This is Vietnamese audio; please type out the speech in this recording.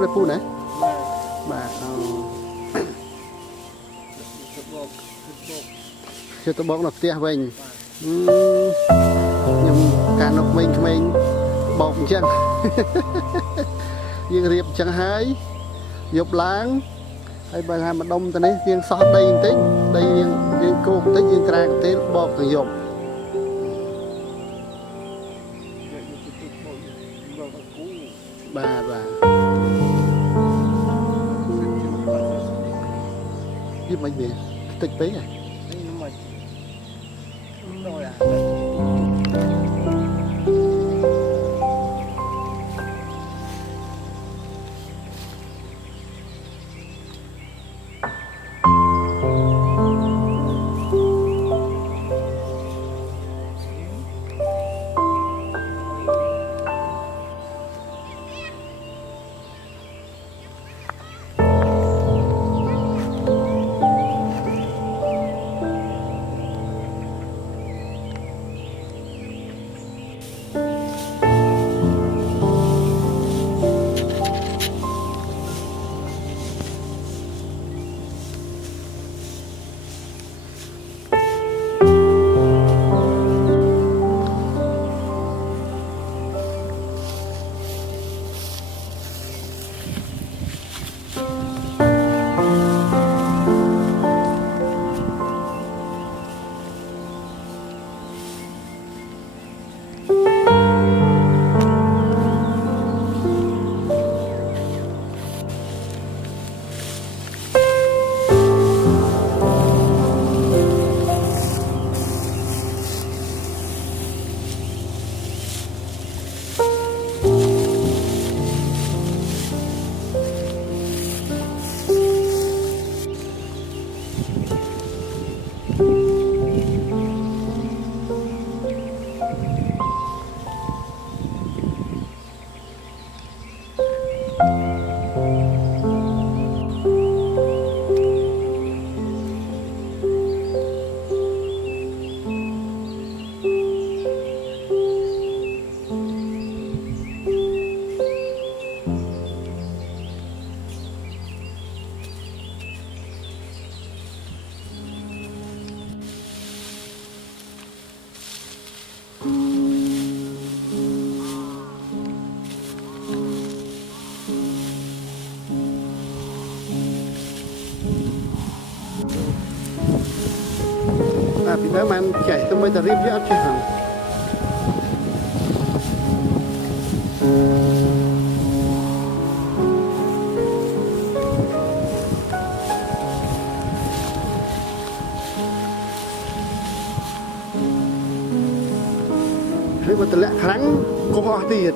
để phun này bà chưa tôi bóc là tia mình nhưng cả nọc mình bọc chân nhưng riệp chẳng hái dục láng hay bà hai mà đông ta đấy riêng sót đây tí đây riêng cô tí riêng ra tí bọc thằng dục bà giúp mấy việc tích tí à vì đó mà anh chạy tôi mới ta riêng với ốc chứ hả thế mà tôi lại kháng có hoa tiệt